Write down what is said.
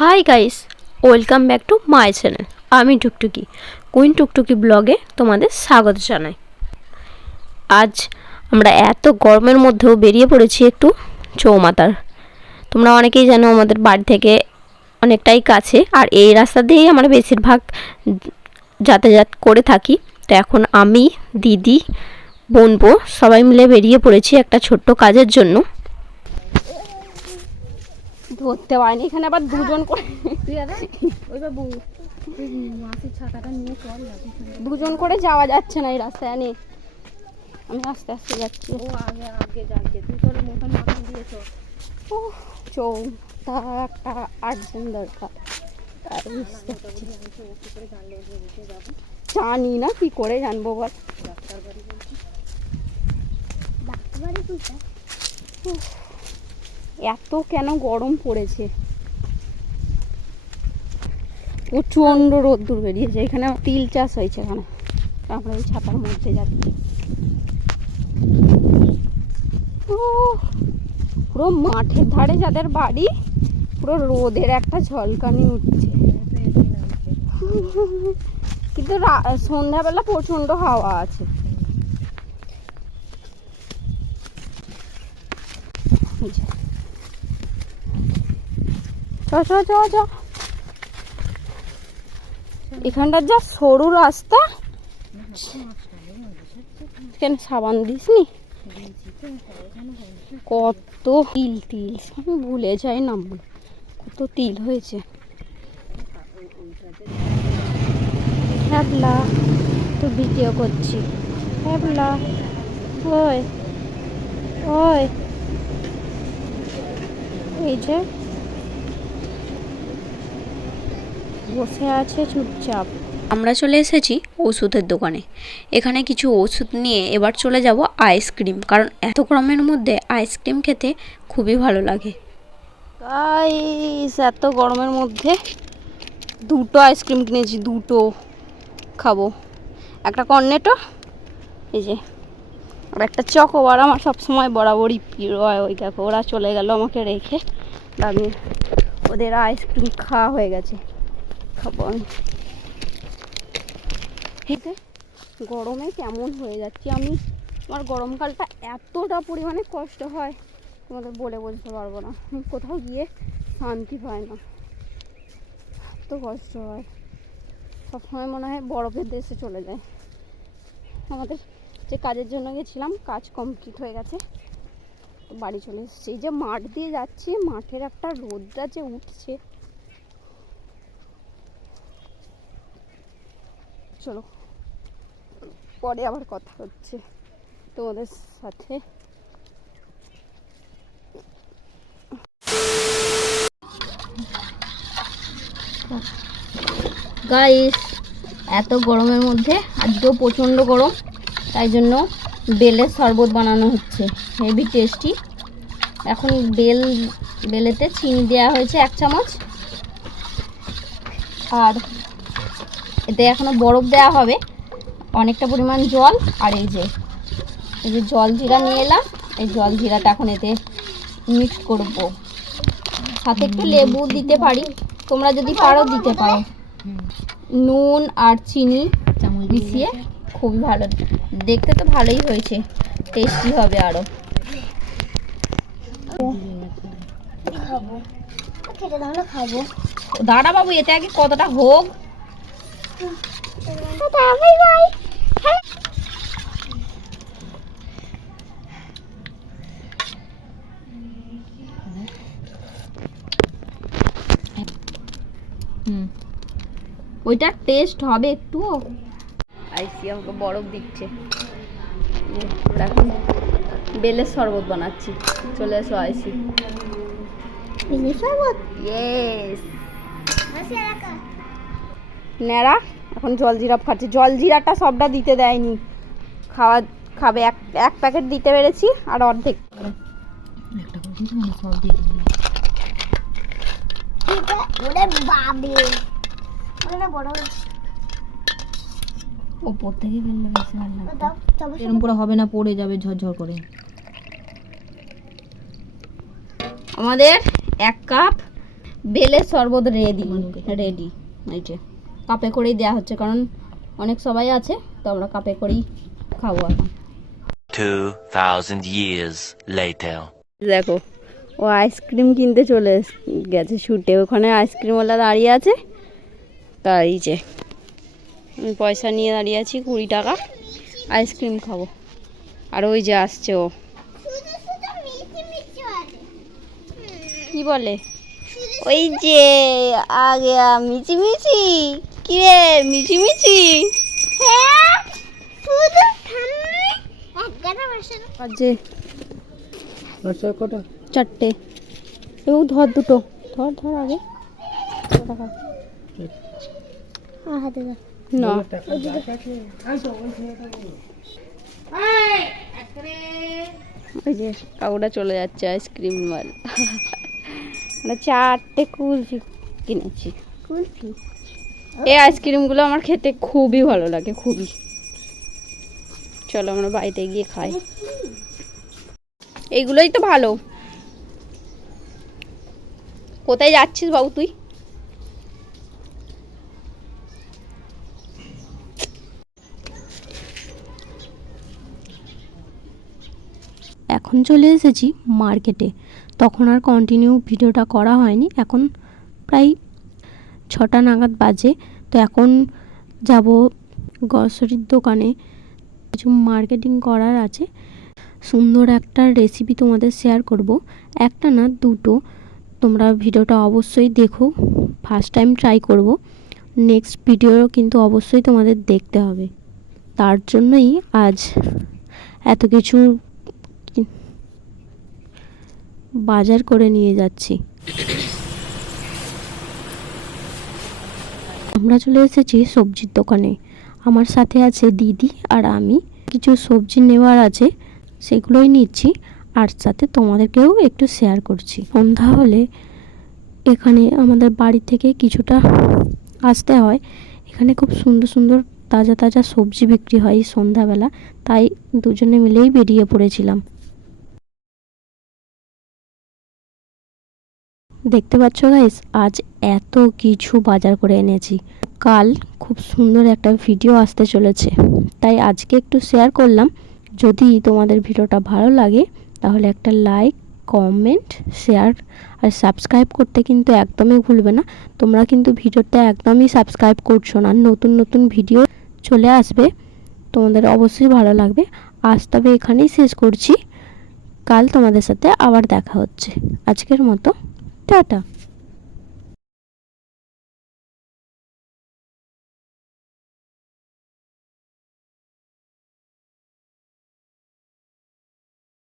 Hi guys welcome back to my channel আমি Tuktuki, queen টুকটুকি ব্লগে তোমাদের স্বাগত জানাই। আজ আমরা এত গরমের মধ্যেও বেরিয়ে পড়েছি একটু চৌমাতার। তোমরা অনেকেই জানো আমাদের বাড়ি থেকে অনেকটাই কাছে, আর এই রাস্তা দিয়েই আমরা বেশিরভাগ যাতায়াত করে থাকি। তো এখন আমি, দিদি বোনপো সবাই মিলে বেরিয়ে পড়েছি একটা ছোট্ট কাজের জন্য। ধরতে পারিনি। এখানে আবার দুজন করে দুজন করে যাওয়া যাচ্ছে না এই রাস্তায় নে আমি আস্তে আস্তে যাচ্ছি। একটা আর্জেন্ট দরকার। জানি না কি করে জানব বল। উফ, এত কেন গরম পড়েছে? প্রচণ্ড রোদ্দুর বেরিয়েছে, এখানে তিল চাষ হয়েছে এখানে। আমরা ওই ছাতার মধ্যে যাচ্ছি। পুরো মাঠের ধারে যাদের বাড়ি, পুরো রোদের একটা ঝলকানি উঠছে। কিন্তু সন্ধ্যাবেলা প্রচণ্ড হাওয়া আছে। যে। চ চ চ চ এখানটার যা সরু রাস্তা। কেন সাবান দিসনি? কত তিল তিল। আমি ভুলে যাই না কত তিল হয়েছে। হ্যাবলা, তো ভিডিও করছি। হ্যাবলা, ওই ওই। এই যে বসে আছে চুপচাপ। আমরা চলে এসেছি ওষুধের দোকানে। এখানে কিছু ওষুধ নিয়ে এবার চলে যাব আইসক্রিম কারণ এত গরমের মধ্যে আইসক্রিম খেতে খুবই ভালো লাগে। গাইস এত গরমের মধ্যে দুটো আইসক্রিম কিনেছি দুটো খাব। একটা কর্নেটো এই যে আর একটা চকোবার আমার সবসময় বরাবরই প্রিয় হয় ওই দেখো ওরা চলে গেল আমাকে রেখে। আমি ওদের আইসক্রিম খাওয়া হয়ে গেছে। খাব আমি। এতে গরমে কেমন হয়ে যাচ্ছি, আমি আমার গরমকালটা এতটা পরিমাণে কষ্ট হয়, তোমাদের বলে বলতে পারব না। আমি কোথাও গিয়ে শান্তি পায় না। এত কষ্ট হয়। সবসময় মনে হয় বরফের দেশে চলে যায়। আমাদের যে কাজের জন্য গেছিলাম, কাজ কমপ্লিট হয়ে গেছে বাড়ি চলে এসেছি। যে মাঠ দিয়ে যাচ্ছি, মাঠের একটা রোদটা যে উঠছে চলো। পরে আবার কথা হচ্ছে তোমাদের সাথে। গাইস এত গরমের মধ্যে, আজকেও প্রচণ্ড গরম, তাই জন্য বেলের শরবত বানানো হচ্ছে। হেভি টেস্টি এখন বেল, বেলেতে চিনি দেওয়া হয়েছে এক চামচ। আর এতে এখনও বরফ দেওয়া হবে। অনেকটা পরিমাণ জল। আর এই যে এই যে জল জিরা নিয়ে এলাম। এই জল জিরাটা এখন এতে মিক্স করব। সাথে একটু লেবু দিতে পারি। তোমরা যদি পারো দিতে পারো। নুন আর চিনি চামচ মিশিয়ে খুবই ভালো। দেখতে তো ভালোই হয়েছে। টেস্টি হবে আরও দাঁড়া বাবু এতে আগে কতটা হোক। Bye bye hmm. ওইটা টেস্ট হবে একটু। আইসি আমাকে বরফ দিচ্ছে। এখন বেলের শরবত বানাচ্ছি। চলে এসো আইসি। মিনি শরবত? ইয়েস ন্যাড়া এখন জল জিরাপ খাচ্ছে। জল জিরাটা সবটা দিতে দেয়নি। খাওয়া খাবে এক এক প্যাকেট দিতে পেরেছি আর অর্ধেক। মানে ওপর থেকে ফেললে বেশি ভালো লাগবে। এরকম করে হবে না পড়ে যাবে ঝরঝর করে। আমাদের এক কাপ বেলের শরবত রেডি রেডি এই যে। কাপে করেই দেওয়া হচ্ছে কারণ অনেক সবাই আছে তো আমরা কাপে করেই খাব এখন। 2,000 years দেখো ও আইসক্রিম কিনতে চলে এস- গেছে শুটে ওখানে আইসক্রিমওয়ালা দাঁড়িয়ে আছে তাই যে আমি পয়সা নিয়ে দাঁড়িয়ে আছি কুড়ি টাকা আইসক্রিম খাব। আর ওই যে আসছে ও। কি বলে? ওই যে আগে মিচি মিচি কি রে মিচি মিচি বাজে। চারটে। এও ধর দুটো। ধর ধর আগে। না। ওই যে কাকুটা চলে যাচ্ছে আইসক্রিম মাল মানে চারটে কুলফি কিনেছি। কুলফি? এই আইসক্রিমগুলো আমার খেতে খুবই ভালো লাগে, খুবই। চলো আমরা বাড়িতে গিয়ে খাই। এইগুলোই তো ভালো। কোথায় যাচ্ছিস বাবু তুই? এখন চলে এসেছি মার্কেটে। তখন আর কন্টিনিউ ভিডিওটা করা হয়নি, এখন প্রায় ছটা নাগাদ বাজে। তো এখন যাব গ্রসারির দোকানে। কিছু মার্কেটিং করার আছে। সুন্দর একটা রেসিপি তোমাদের শেয়ার করব। একটা না, দুটো। তোমরা ভিডিওটা অবশ্যই দেখো। ফার্স্ট টাইম ট্রাই করব। নেক্সট ভিডিও কিন্তু অবশ্যই তোমাদের দেখতে হবে। তার জন্যই আজ এত কিছু বাজার করে নিয়ে যাচ্ছি। আমরা চলে এসেছি সবজির দোকানে। আমার সাথে আছে দিদি আর আমি। কিছু সবজি নেওয়ার আছে, সেগুলোই নিচ্ছি। আর সাথে তোমাদেরকেও একটু শেয়ার করছি। সন্ধ্যা হলে এখানে আমাদের বাড়ি থেকে কিছুটা আসতে হয়। এখানে খুব সুন্দর সুন্দর তাজা তাজা সবজি বিক্রি হয় সন্ধ্যাবেলা। তাই দুজনে মিলেই বেরিয়ে পড়েছিলাম। দেখতে পাচ্ছ গাইস আজ এত কিছু বাজার করে এনেছি। কাল খুব সুন্দর একটা ভিডিও আসতে চলেছে। তাই আজকে একটু শেয়ার করলাম। যদি তোমাদের ভিডিওটা ভালো লাগে, তাহলে একটা লাইক কমেন্ট শেয়ার আর সাবস্ক্রাইব করতে কিন্তু একদমই ভুলবে না। তোমরা কিন্তু ভিডিওটা একদমই সাবস্ক্রাইব করছ না। নতুন নতুন ভিডিও চলে আসবে। তোমাদের অবশ্যই ভালো লাগবে। আজ তবে এখানেই শেষ করছি। কাল তোমাদের সাথে আবার দেখা হচ্ছে। আজকের মতো টাটা।